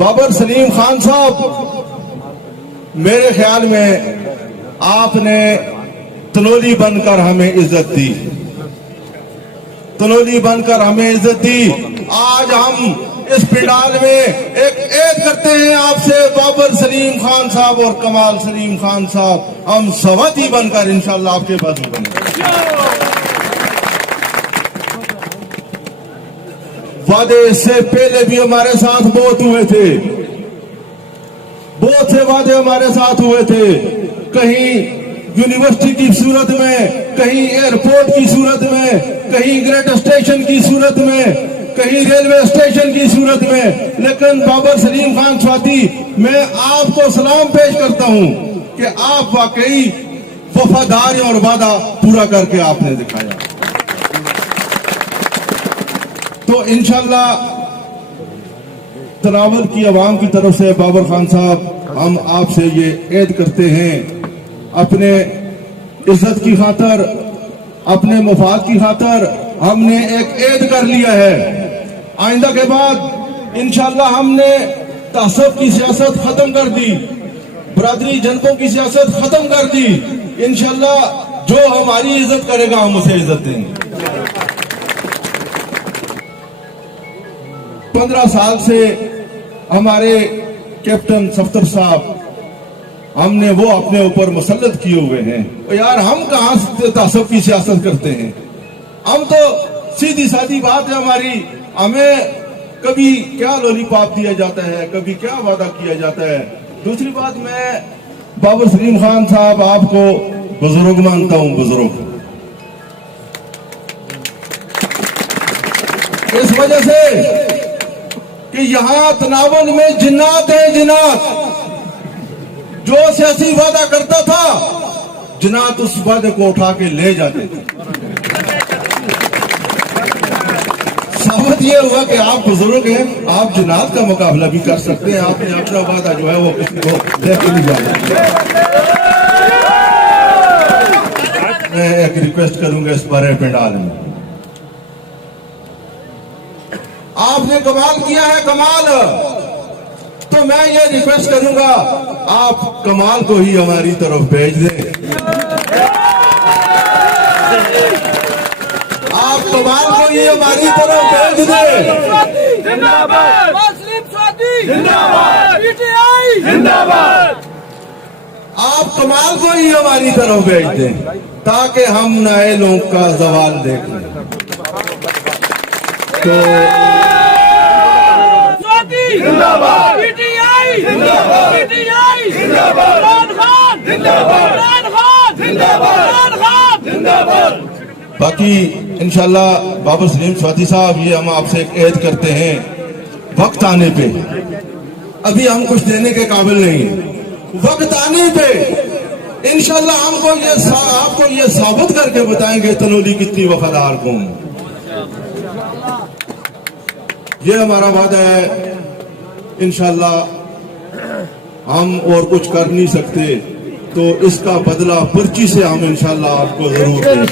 बाबर सलीम खान साहब, मेरे ख्याल में आपने तनोली बनकर हमें इज्जत दी, तनोली बनकर हमें इज्जत दी। आज हम इस पंडाल में एक ऐद करते हैं आपसे, बाबर सलीम खान साहब और कमाल सलीम खान साहब, हम सवाती बनकर इंशाल्लाह आपके बाजू बने। वादे इससे पहले भी हमारे साथ बहुत हुए थे, बहुत से वादे हमारे साथ हुए थे, कहीं यूनिवर्सिटी की सूरत में, कहीं एयरपोर्ट की सूरत में, कहीं ग्रेट स्टेशन की सूरत में, कहीं रेलवे स्टेशन की सूरत में। लेकिन बाबर सलीम खान स्वाति, मैं आपको सलाम पेश करता हूं कि आप वाकई वफादार और वादा पूरा करके आपने दिखाया। तो इंशाल्लाह तनावल की आवाम की तरफ से बाबर खान साहब, हम आपसे ये ऐद करते हैं, अपने इज्जत की खातर, अपने मुफाद की खातर हमने एक ऐद कर लिया है। आइंदा के बाद इंशाल्लाह हमने तहस्सुब की सियासत खत्म कर दी, बरादरी जनतों की सियासत खत्म कर दी। इंशाल्लाह जो हमारी इज्जत करेगा हम उसे इज्जत देंगे। 15 साल से हमारे कैप्टन सफ्तर साहब, हमने वो अपने ऊपर मुसल्लत किए हुए हैं। तो यार हम कहां से तहस्सुब की सियासत करते हैं? हम तो सीधी सादी बात है हमारी, हमें कभी क्या लॉलीपॉप दिया जाता है, कभी क्या वादा किया जाता है। दूसरी बात, मैं बाबर सलीम खान साहब आपको बुजुर्ग मानता हूं, बुजुर्ग इस वजह से कि यहां तनावल में जिन्नात है, जिन्नात। जो सियासी वादा करता था, जिन्नात उस वादे को उठा के ले जाते थे। साबित ये हुआ कि आप बुजुर्ग हैं, आप जिन्नात का मुकाबला भी कर सकते हैं। आपने अपना वादा जो है वो किसी को देके नहीं जाना। मैं एक रिक्वेस्ट करूंगा इस बारे पंडाल में, आपने कमाल किया है, कमाल, तो मैं ये रिक्वेस्ट करूंगा आप कमाल को ही हमारी तरफ भेज दें। आप कमाल को ही हमारी तरफ भेज दें। जिंदाबाद मुस्लिम स्वाति, जिंदाबाद पीटीआई, जिंदाबाद। आप कमाल को ही हमारी तरफ भेज दें ताकि हम नायलों का जवाल देख लें। तो जिंदाबाद पीटीआई, जिंदाबाद पीटीआई, जिंदाबाद इमरान खान, जिंदाबाद इमरान खान, जिंदाबाद इमरान खान, जिंदाबाद। बाकी इंशाल्लाह बाबर सलीम स्वाति साहब, ये हम आपसे एक ऐद करते हैं, वक्त आने पे, अभी हम कुछ देने के काबिल नहीं है, वक्त आने पे इंशाल्लाह हमको ये आपको ये साबित करके बताएंगे तनोली कितनी वफादार कौम। ये हमारा वादा है। इंशाल्लाह हम और कुछ कर नहीं सकते, तो इसका बदला पर्ची से हम इंशाल्लाह आपको जरूर देंगे।